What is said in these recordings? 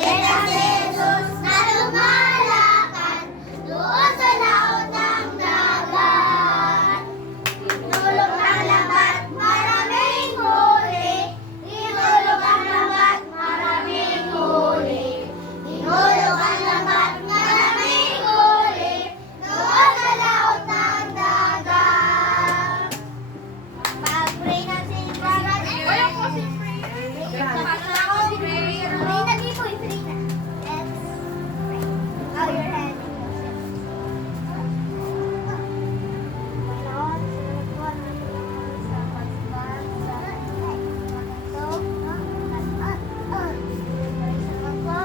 Yan si Jesus na lumalakad doon sa laot ng dagat. Inulog ang labat, maraming huli. Inulog ang labat, maraming huli. Inulog ang labat, maraming huli. Doon sa laot ng dagat. Pag-pray na si Bagat. Wala po si pray. Pray na dito, pray na. Let's pray. Bow your head. Panginoon, sinunod po ang Panginoon sa pagsubat sa ito. Isa pa po,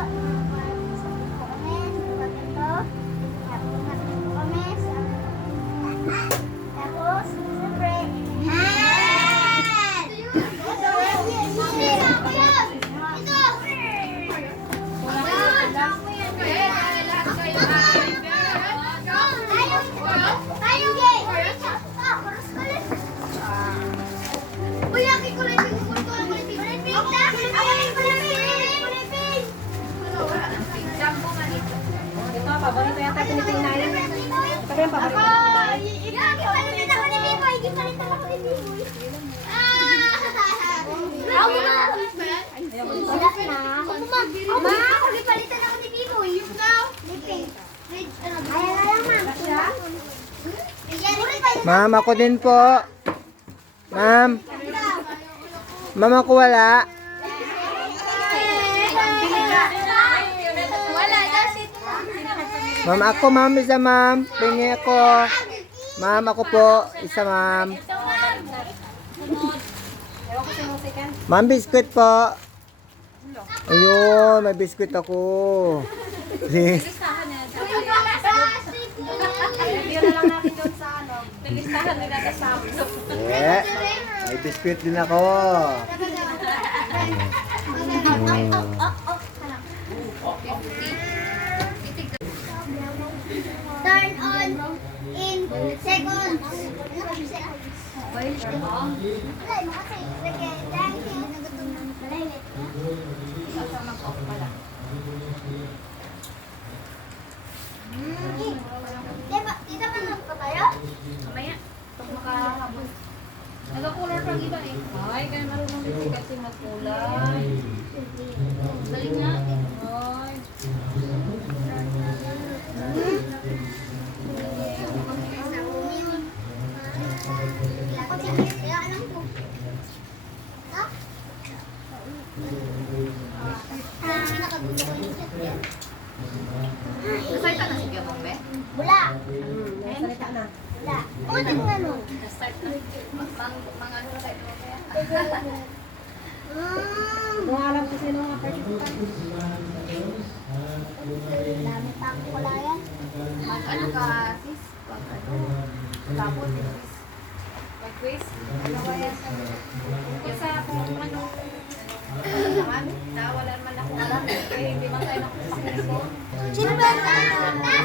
sa po kami, sa ito. Hapunat po kami sa tapos, siyempre, Ito, paborito yata piniting namin. Ito ba yung paborito namin? Ma'am, ako din po. Ma'am. Ma'am, ako wala. Ma'am, ako ma'am, isa ma'am. Pingi ako. Ma'am, ako po. Isa ma'am. Ma'am, biskuit po. Ayun, may biskuit ako. Please. Review na lang natin doon sa ano. Listahan nila kasama. Yeah. May biskuit din ako. Turn on in seconds. Kita pa lang pa tayo? Mamaya. Pag makahabos. Nag-color pang iba eh. Ay, kaya marunong din kasi magkulay. Galing nga. Ay. Nasay ka na sige mo, be? Wala. Salita na. Wala. Ulit nga nun. Start na. Mga ano tayo kaya. Kung alam ko sino mga participant. dami pa ang kulayan. Mag ano ka, sis? Pag ano? Tapos, sis. Pag-quiz? Ano kaya sa... Yung sa kung ano... Naman, nawala man ako. Kaya hindi man tayo nakapakita. Sino ba na?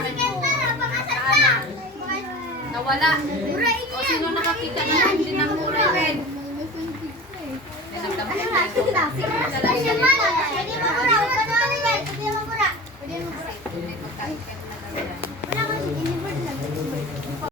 Si Kenta na, pangasat na. Nawala. O sino nakakita na hindi ng mura rin? May nagdamit tayo. Si Kenta naman.